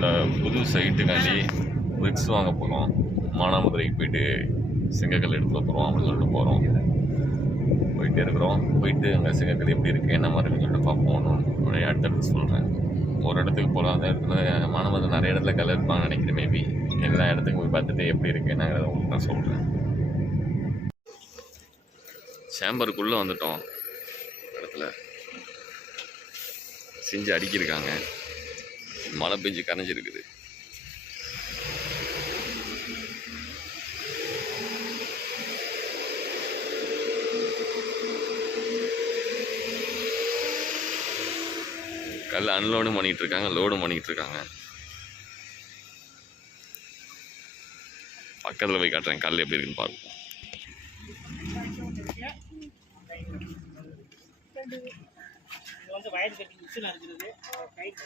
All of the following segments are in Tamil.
என்னோட புது சைட்டுக்காண்டி பிரிக்ஸ் வாங்க போகிறோம் மானாமதுரைக்கு போயிட்டு சிங்கக்கல் எடுத்துகிட்டு போகிறோம் அப்படின்னு சொல்லிட்டு போகிறோம் போயிட்டே இருக்கிறோம். போயிட்டு அங்கே சிங்கக்கல் எப்படி இருக்குது என்ன மாதிரி இருக்குன்னு சொல்லிட்டு பார்ப்போம். அப்படியே அடுத்தடுத்து சொல்கிறேன் ஒரு இடத்துக்கு போகலாம் அந்த இடத்துல மானாமதுரை நிறைய இடத்துல கல் நினைக்கிறேன் மேபி எல்லா இடத்துக்கும் போய் பார்த்துட்டு எப்படி இருக்குது என்னங்கிறத உங்களுக்கு நான் சொல்கிறேன் சேம்பருக்குள்ளே வந்துட்டோம். இடத்துல. செஞ்சு அடிக்கிருக்காங்க மழை பெஞ்சு கரைஞ்சிருக்குது. கல் அன்லோடும் பண்ணிகிட்டு இருக்காங்க லோடும் பண்ணிகிட்டு இருக்காங்க பக்கத்தில் போய் காட்டுறேன் கல் எப்படி இருக்குன்னு பார்ப்போம் இது வந்து வயர் கட்டி மிஷின் இருக்கிறது கைட்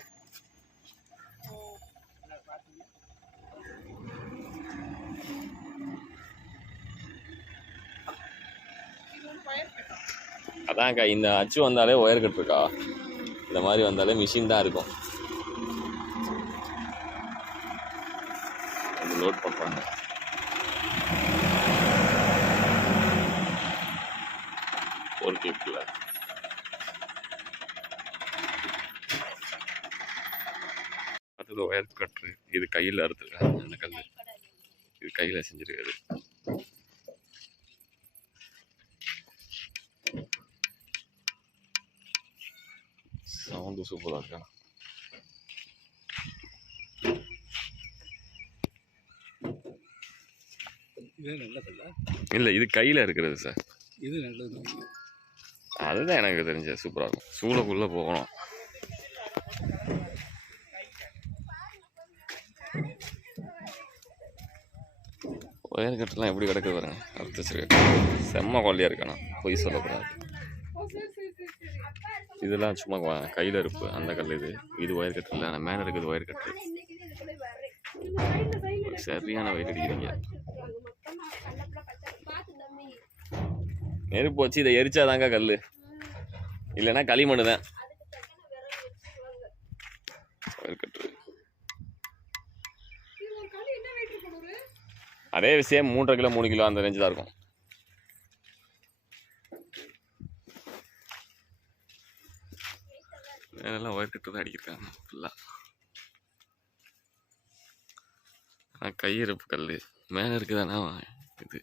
அதான்க்கா இந்த அச்சு வந்தாலே ஒயர் கட் இருக்கா? இந்த மாதிரி வந்தாலே மிஷின் தான் இருக்கும். லோட் பண்ணுறாங்க ஒரு கிளிப்பில் அடுத்தது ஒயர் கட்ரு இது கையில் அறுத்துருக்காங்க. அந்த கல் இது கையில் செஞ்சுருக்காரு. சவுண்டு சூப்பராக இருக்கா? இல்லை? இது கையில் இருக்கிறது சார் இது நல்லது. அதுதான் எனக்கு தெரிஞ்ச சூப்பராக இருக்கும். சூளக்குள்ளே போகணும். ஒயர் கட்டெல்லாம் எப்படி கிடக்குது பாருங்க. அறுத்து வச்சிருக்கேன் செம்ம குவாலியாக இருக்காண்ணா பொய் சொல்லக்கூடாது. இதெல்லாம் சும்மா கையில் இருப்பு அந்த கல் இது. இது ஒயர் கட்டு இல்லை மேலே இருக்குது ஒயர் கட்டு சரியான வெயில் அடிக்கிறீங்க. நெருப்பு வச்சு இதை எரிச்சாதாங்க கல் இல்லைன்னா களிமண் தான் ஒயர் கட்டு அதே விஷயம் மூன்றரை கிலோ மூணு கிலோ அந்த ரேஞ்சு தான் இருக்கும். மேலெல்லாம் ஒயர் கட்டு தான் அடிக்கிருக்காங்க ஃபுல்லாக ஆனால் கையிருப்பு கல். மேலே இருக்குதானா? இது.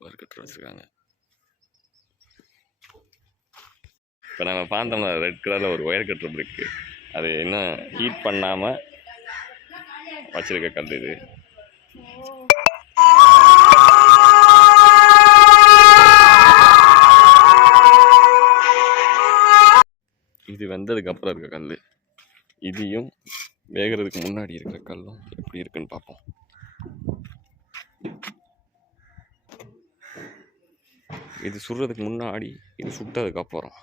ஒயர் கட்டு வச்சுருக்காங்க. இப்போ நம்ம பார்த்தோம்னா ரெட் கலரில் ஒரு ஒயர் கட்டர் இருக்கு. அது இன்னும் ஹீட் பண்ணாமல் வச்சிருக்க கல் இது. இது வெந்ததுக்கு அப்புறம் இருக்க கல் இதையும் வேகிறதுக்கு முன்னாடி இருக்கிற கல்லும் எப்படி இருக்குன்னு பார்ப்போம். இது சுடுறதுக்கு முன்னாடி இது சுட்டதுக்கு அப்புறம்.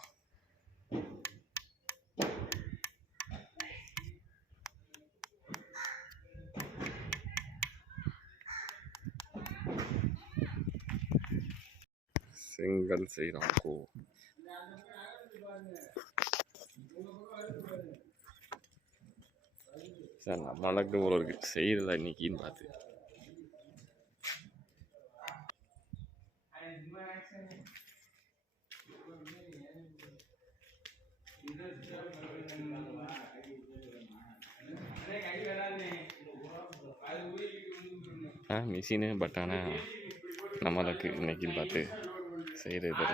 செங்கல் செய்கிறோம் கோ சார் நம்ம நடக்குது ஒரு இருக்கு செய்யறதா இன்னைக்குன்னு பார்த்து. மிஷினு பட் ஆனால் நம்ம நம்மளுக்கு இன்னைக்குன்னு பார்த்து செய்கிறது